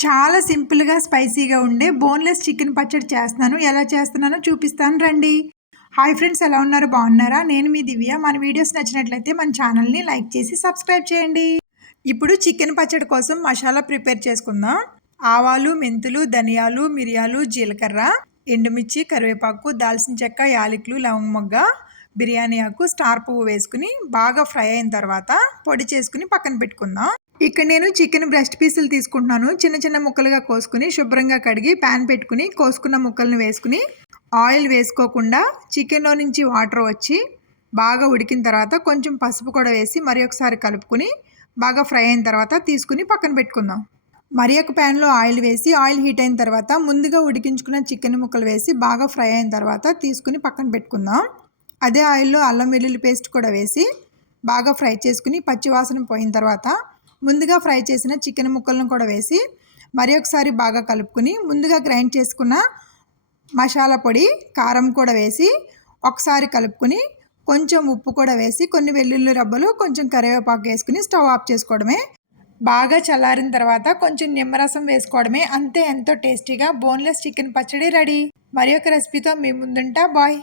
చాలా సింపుల్‌గా, స్పైసీగా ఉండే బోన్‌లెస్ చికెన్ పచ్చడి చేస్తున్నాను. ఎలా చేస్తున్నానో చూపిస్తాను రండి. హాయ్ ఫ్రెండ్స్, ఎలా ఉన్నారు? బాగున్నారా? నేను మీ దివ్య. మన వీడియోస్ నచ్చినట్లయితే మన ఛానల్‌ని లైక్ చేసి సబ్స్క్రైబ్ చేయండి. ఇప్పుడు చికెన్ పచ్చడి కోసం మసాలా ప్రిపేర్ చేసుకుందాం. ఆవాలు, మెంతులు, ధనియాలు, మిరియాలు, జీలకర్ర, ఎండుమిర్చి, కరివేపాకు, దాల్చిన చెక్క, యాలకులు, లవంగ మొగ్గ, బిర్యానీ ఆకు, స్టార్ పువ్వు వేసుకుని బాగా ఫ్రై అయిన తర్వాత పొడి చేసుకుని పక్కన పెట్టుకుందాం. ఇక్కడ నేను చికెన్ బ్రెస్ట్ పీసులు తీసుకుంటున్నాను. చిన్న చిన్న ముక్కలుగా కోసుకుని శుభ్రంగా కడిగి ప్యాన్ పెట్టుకుని కోసుకున్న ముక్కలను వేసుకుని ఆయిల్ వేసుకోకుండా చికెన్లో నుంచి వాటర్ వచ్చి బాగా ఉడికిన తర్వాత కొంచెం పసుపు కూడా వేసి మరి ఒకసారి కలుపుకుని బాగా ఫ్రై అయిన తర్వాత తీసుకుని పక్కన పెట్టుకుందాం. మరి ఒక ప్యాన్లో ఆయిల్ వేసి ఆయిల్ హీట్ అయిన తర్వాత ముందుగా ఉడికించుకున్న చికెన్ ముక్కలు వేసి బాగా ఫ్రై అయిన తర్వాత తీసుకుని పక్కన పెట్టుకుందాం. అదే ఆయిల్లో అల్లం వెల్లుల్లి పేస్ట్ కూడా వేసి బాగా ఫ్రై చేసుకుని పచ్చివాసన పోయిన తర్వాత ముందుగా ఫ్రై చేసిన చికెన్ ముక్కలను కూడా వేసి మరి ఒకసారి బాగా కలుపుకుని ముందుగా గ్రైండ్ చేసుకున్న మసాలా పొడి, కారం కూడా వేసి ఒకసారి కలుపుకుని కొంచెం ఉప్పు కూడా వేసి కొన్ని వెల్లుల్లి రబ్బలు, కొంచెం కరివేపాకు వేసుకుని స్టవ్ ఆఫ్ చేసుకోవడమే. బాగా చల్లారిన తర్వాత కొంచెం నిమ్మరసం వేసుకోవడమే. అంతే, ఎంతో టేస్టీగా బోన్లెస్ చికెన్ పచ్చడి రెడీ. మరి ఒక రెసిపీతో మీ ముందుంటా. బాయ్.